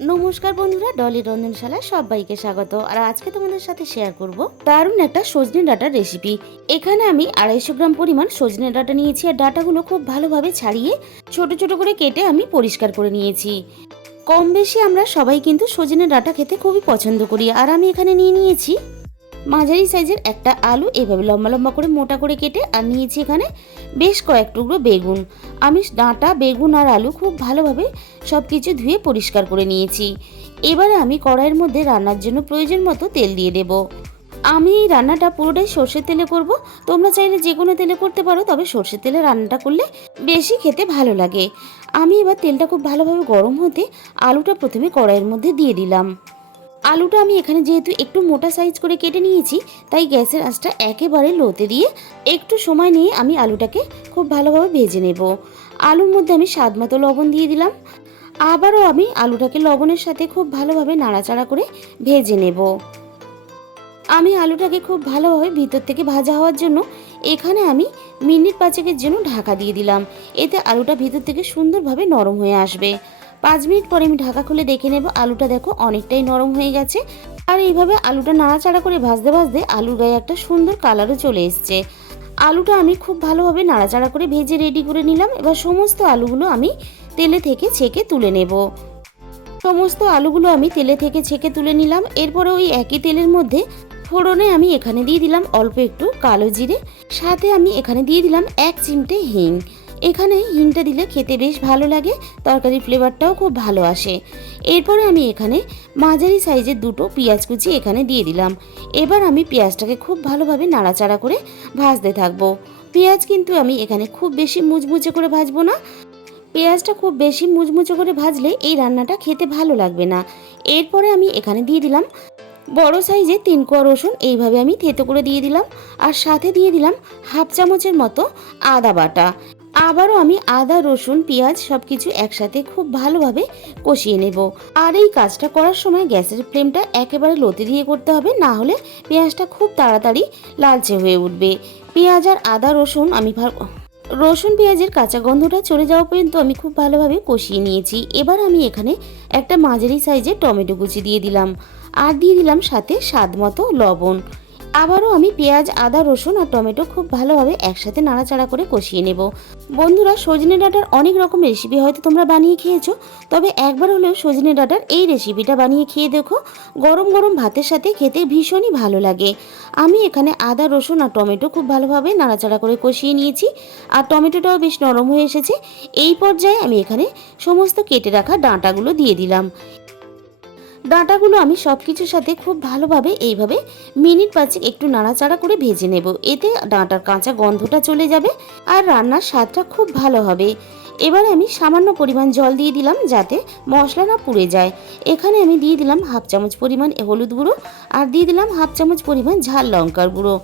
নমস্কার বন্ধুরা, ডলি রন্ধনশালায় সবাইকে স্বাগত। আর আজকে তোমাদের সাথে শেয়ার করব দারুণ একটা সজনে ডাটার রেসিপি এখানে আমি আড়াইশো গ্রাম পরিমাণ সজনে ডাটা নিয়েছি আর ডাটাগুলো খুব ভালোভাবে ছাড়িয়ে ছোট ছোট করে কেটে আমি পরিষ্কার করে নিয়েছি। কম বেশি আমরা সবাই কিন্তু সজনে ডাটা খেতে খুবই পছন্দ করি। আর আমি এখানে নিয়ে নিয়েছি মাঝারি সাইজের একটা আলু, এভাবে লম্বা লম্বা করে মোটা করে কেটে আর নিয়েছি এখানে বেশ কয়েক টুকরো বেগুন। আমি ডাঁটা, বেগুন আর আলু খুব ভালোভাবে সব কিছু ধুয়ে পরিষ্কার করে নিয়েছি। এবারে আমি কড়াইয়ের মধ্যে রান্নার জন্য প্রয়োজন মতো তেল দিয়ে দেব। আমি এই রান্নাটা পুরোটাই সর্ষের তেলে করব। তোমরা চাইলে যে কোনো তেলে করতে পারো, তবে সর্ষের তেলে রান্নাটা করলে বেশি খেতে ভালো লাগে। আমি এবার তেলটা খুব ভালোভাবে গরম হতে আলুটা প্রথমে কড়াইয়ের মধ্যে দিয়ে দিলাম। আলুটা আমি এখানে যেহেতু একটু মোটা সাইজ করে কেটে নিয়েছি, তাই গ্যাসের আঁচটা একেবারে লোতে দিয়ে একটু সময় নিয়ে আমি আলুটাকে খুব ভালোভাবে ভেজে নেব। আলুর মধ্যে আমি স্বাদ মতো লবণ দিয়ে দিলাম। আবারও আমি আলুটাকে লবণের সাথে খুব ভালোভাবে নাড়াচাড়া করে ভেজে নেব। আমি আলুটাকে খুব ভালোভাবে ভিতর থেকে ভাজা হওয়ার জন্য এখানে আমি মিনিট পাঁচেকের জন্য ঢাকা দিয়ে দিলাম। এতে আলুটা ভিতর থেকে সুন্দরভাবে নরম হয়ে আসবে। পাঁচ মিনিট পরে আমি ঢাকা খুলে দেখে নেব, আলুটা দেখো অনেকটাই নরম হয়ে গেছে। আর এইভাবে আলুটা নাড়াচাড়া করে ভাজতে ভাজতে আলুর গায়ে একটা সুন্দর কালারও চলে এসছে। আলুটা আমি খুব ভালোভাবে নাড়াচাড়া করে ভেজে রেডি করে নিলাম। এবার সমস্ত আলুগুলো আমি তেলে থেকে ছেঁকে তুলে নেব। সমস্ত আলুগুলো আমি তেলে থেকে ছেঁকে তুলে নিলাম। এরপরে ওই একই তেলের মধ্যে ফোড়নে আমি এখানে দিয়ে দিলাম অল্প একটু কালো জিরে। সাথে আমি এখানে দিয়ে দিলাম এক চিমটে হিং। এখানে হিংটা দিলে খেতে বেশ ভালো লাগে, তরকারির ফ্লেভারটাও খুব ভালো আসে। এরপরে আমি এখানে মাঝারি সাইজের দুটো পেঁয়াজ কুচি এখানে দিয়ে দিলাম। এবার আমি পেঁয়াজটাকে খুব ভালোভাবে নাড়াচাড়া করে ভাজতে থাকব। পেঁয়াজ কিন্তু আমি এখানে খুব বেশি মুচমুচে করে ভাজবো না। পেঁয়াজটা খুব বেশি মুচমুচে করে ভাজলে এই রান্নাটা খেতে ভালো লাগবে না। এরপরে আমি এখানে দিয়ে দিলাম বড় সাইজে তিন কোয়া রসুন, এইভাবে আমি থেতো করে দিয়ে দিলাম। আর সাথে দিয়ে দিলাম হাফ চামচের মতো আদা বাটা। আবারও আমি আদা, রসুন, পেঁয়াজ সব কিছু একসাথে খুব ভালোভাবে কষিয়ে নেব। আর এই কাজটা করার সময় গ্যাসের ফ্লেমটা একেবারে লোতে দিয়ে করতে হবে, না হলে পেঁয়াজটা খুব তাড়াতাড়ি লালচে হয়ে উঠবে। পেঁয়াজ আর আদা, রসুন আমি রসুন পেঁয়াজের কাঁচা গন্ধটা চলে যাওয়া পর্যন্ত আমি খুব ভালোভাবে কষিয়ে নিয়েছি। এবার আমি এখানে একটা মাঝারি সাইজের টমেটো কুচি দিয়ে দিলাম। আর দিয়ে দিলাম সাথে স্বাদ মতো লবণ। আবারও আমি পেঁয়াজ, আদা, রসুন আর টমেটো খুব ভালোভাবে একসাথে নাড়াচাড়া করে কষিয়ে নেব। বন্ধুরা, সজনে ডাঁটার অনেক রকম রেসিপি হয়তো তোমরা বানিয়ে খেয়েছো, তবে একবার হলেও সজনে ডাঁটার এই রেসিপিটা বানিয়ে খেয়ে দেখো। গরম গরম ভাতের সাথে খেতে ভীষণই ভালো লাগে। আমি এখানে আদা, রসুন আর টমেটো খুব ভালোভাবে নাড়াচাড়া করে কষিয়ে নিয়েছি, আর টমেটোটাও বেশ নরম হয়ে এসেছে। এই পর্যায়ে আমি এখানে সমস্ত কেটে রাখা ডাঁটাগুলো দিয়ে দিলাম। ডাঁটাগুলো আমি সব কিছুর সাথে খুব ভালোভাবে এইভাবে মিনিট পাঁচেক একটু নাড়াচাড়া করে ভেজে নেব। এতে ডাঁটার কাঁচা গন্ধটা চলে যাবে আর রান্নার স্বাদটা খুব ভালো হবে। এবারে আমি সামান্য পরিমাণ জল দিয়ে দিলাম যাতে মশলা না পুড়ে যায়। এখানে আমি দিয়ে দিলাম হাফ চামচ পরিমাণ হলুদ গুঁড়ো আর দিয়ে দিলাম হাফ চামচ পরিমাণ ঝাল লঙ্কার গুঁড়ো।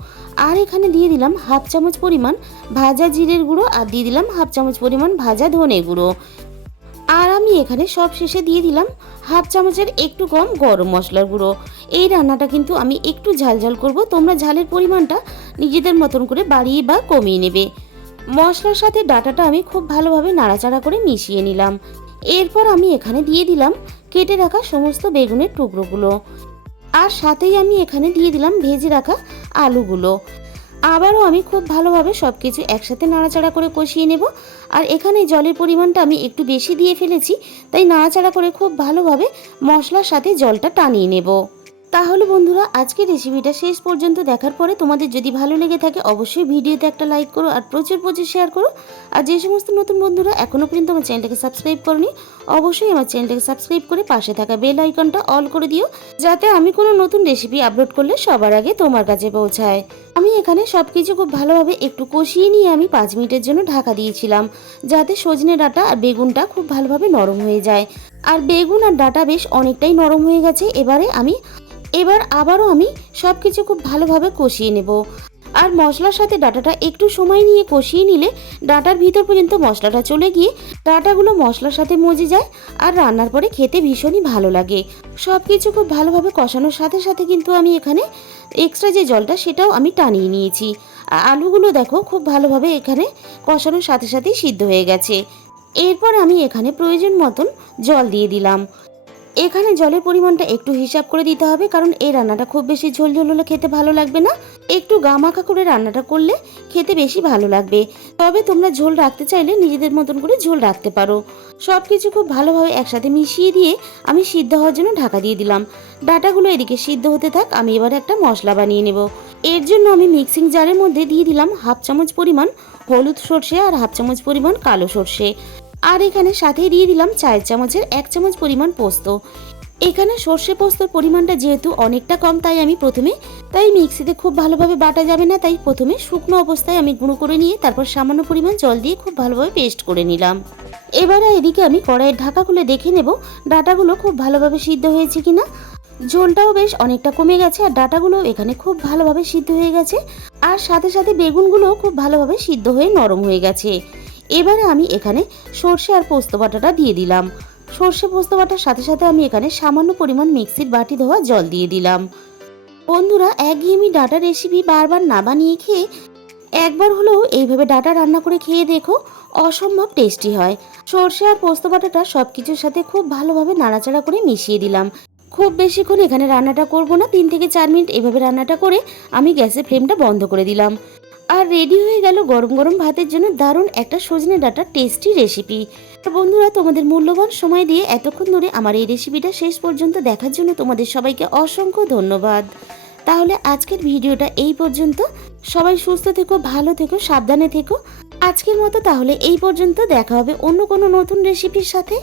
আর এখানে দিয়ে দিলাম হাফ চামচ পরিমাণ ভাজা জিরের গুঁড়ো আর দিয়ে দিলাম হাফ চামচ পরিমাণ ভাজা ধনে গুঁড়ো। আর আমি এখানে সব শেষে দিয়ে দিলাম হাফ চামচের একটু কম গরম মশলার গুঁড়ো। এই রান্নাটা কিন্তু আমি একটু ঝাল ঝাল করব, তোমরা ঝালের পরিমাণটা নিজেদের মতন করে বাড়িয়ে বা কমিয়ে নেবে। মশলার সাথে ডাটাটা আমি খুব ভালোভাবে নাড়াচাড়া করে মিশিয়ে নিলাম। এরপর আমি এখানে দিয়ে দিলাম কেটে রাখা সমস্ত বেগুনের টুকরোগুলো। আর সাথেই আমি এখানে দিয়ে দিলাম ভেজে রাখা আলুগুলো। আবারও আমি খুব ভালোভাবে সব কিছু একসাথে নাড়াচাড়া করে কষিয়ে নেব। আর এখানে জলের পরিমাণটা আমি একটু বেশি দিয়ে ফেলেছি, তাই নাড়াচাড়া করে খুব ভালোভাবে মশলার সাথে জলটা টানিয়ে নেব। তাহলে বন্ধুরা, আজকের রেসিপিটা শেষ পর্যন্ত দেখার পরে তোমাদের যদি ভালো লেগে থাকে, অবশ্যই ভিডিওতে একটা লাইক করো আর প্রচুর প্রচুর শেয়ার করো। আর যে সমস্ত নতুন বন্ধুরা এখনও পর্যন্ত আমার চ্যানেলটাকে সাবস্ক্রাইব করনি, অবশ্যই আমার চ্যানেলটাকে সাবস্ক্রাইব করে পাশে থাকা বেল আইকনটা অল করে দিও, যাতে আমি কোনো নতুন রেসিপি আপলোড করলে সবার আগে তোমার কাছে পৌঁছায়। আমি এখানে সব কিছু খুব ভালোভাবে একটু কষিয়ে নিয়ে আমি পাঁচ মিনিটের জন্য ঢাকা দিয়েছিলাম, যাতে সজনে ডাটা আর বেগুনটা খুব ভালোভাবে নরম হয়ে যায়। আর বেগুন আর ডাটা বেশ অনেকটাই নরম হয়ে গেছে, এবারে আমি এবার আবারও আমি সব কিছু খুব ভালোভাবে কষিয়ে নেব। আর মশলার সাথে ডাটাটা একটু সময় নিয়ে কষিয়ে নিলে ডাটার ভিতর পর্যন্ত মশলাটা চলে গিয়ে ডাটাগুলো মশলার সাথে মজে যায় আর রান্নার পরে খেতে ভীষণই ভালো লাগে। সব কিছু খুব ভালোভাবে কষানোর সাথে সাথে কিন্তু আমি এখানে এক্সট্রা যে জলটা সেটাও আমি টানিয়ে নিয়েছি। আলুগুলো দেখো খুব ভালোভাবে এখানে কষানোর সাথে সাথেই সিদ্ধ হয়ে গেছে। এরপর আমি এখানে প্রয়োজন মতন জল দিয়ে দিলাম। এখানে জলের পরিমাণটা একটু হিসাব করে দিতে হবে, কারণ এই রান্নাটা খুব বেশি ঝোল ঝোল হলে খেতে ভালো লাগবে না। একটু গামাখা করে রান্নাটা করলে খেতে বেশি ভালো লাগবে। তবে তোমরা ঝোল রাখতে চাইলে নিজেদের মতন করে ঝোল রাখতে পারো। সব কিছু খুব ভালোভাবে একসাথে মিশিয়ে দিয়ে আমি সিদ্ধ হওয়ার জন্য ঢাকা দিয়ে দিলাম। ডাটাগুলো এদিকে সিদ্ধ হতে থাক, আমি এবার একটা মশলা বানিয়ে নেব। এর জন্য আমি মিক্সিং জারের মধ্যে দিয়ে দিলাম হাফ চামচ পরিমাণ হলুদ সর্ষে আর হাফ চামচ পরিমাণ কালো সর্ষে। আর এখানে সাথেই দিয়ে দিলাম চায়ের চামচের এক চামচ পরিমাণ পোস্ত। এখানে সর্ষে পোস্তর পরিমাণটা যেহেতু অনেকটা কম, তাই আমি প্রথমে, তাই মিক্সিতে খুব ভালোভাবে বাটা যাবে না, তাই প্রথমে শুকনো অবস্থায় আমি গুঁড়ো করে নিয়ে তারপর সামান্য পরিমাণ জল দিয়ে খুব ভালোভাবে পেস্ট করে নিলাম। এবারে এদিকে আমি কড়াইয়ের ঢাকা খুলে দেখে নেব ডাটাগুলো খুব ভালোভাবে সিদ্ধ হয়েছে কিনা। ঝোলটাও বেশ অনেকটা কমে গেছে আর ডাটাগুলো এখানে খুব ভালোভাবে সিদ্ধ হয়ে গেছে। আর সাথে সাথে বেগুনগুলোও খুব ভালোভাবে সিদ্ধ হয়ে নরম হয়ে গেছে। এবারে আমি এখানে সর্ষে আর পোস্ত বাটাটা দিয়ে দিলাম। সর্ষে পোস্ত বাটার সাথে সাথে আমি এখানে সামান্য পরিমাণ মিক্সির বাটি ধোয়া জল দিয়ে দিলাম। বন্ধুরা, একঘেয়েমি ডাটা রেসিপি বারবার না বানিয়ে খেয়ে একবার হলেও এইভাবে ডাটা রান্না করে খেয়ে দেখো, অসম্ভব টেস্টি হয়। সর্ষে আর পোস্ত বাটাটা সব কিছুর সাথে খুব ভালোভাবে নাড়াচাড়া করে মিশিয়ে দিলাম। খুব বেশিক্ষণ এখানে রান্নাটা করব না, তিন থেকে চার মিনিট এভাবে রান্নাটা করে আমি গ্যাসের ফ্লেমটা বন্ধ করে দিলাম। আর রেডি হয়ে গেল গরম গরম ভাতের জন্য দারুণ একটা সজনে ডাটা টেস্টি রেসিপি বন্ধুরা, তোমাদের মূল্যবান সময় দিয়ে এতক্ষণ ধরে আমার এই রেসিপিটা শেষ পর্যন্ত দেখার জন্য তোমাদের সবাইকে অসংখ্য ধন্যবাদ। তাহলে আজকের ভিডিওটা এই পর্যন্ত। সবাই সুস্থ থেকো, ভালো থেকো, সাবধানে থেকো। আজকের মতো তাহলে এই পর্যন্ত। দেখা হবে অন্য কোনো নতুন রেসিপির সাথে।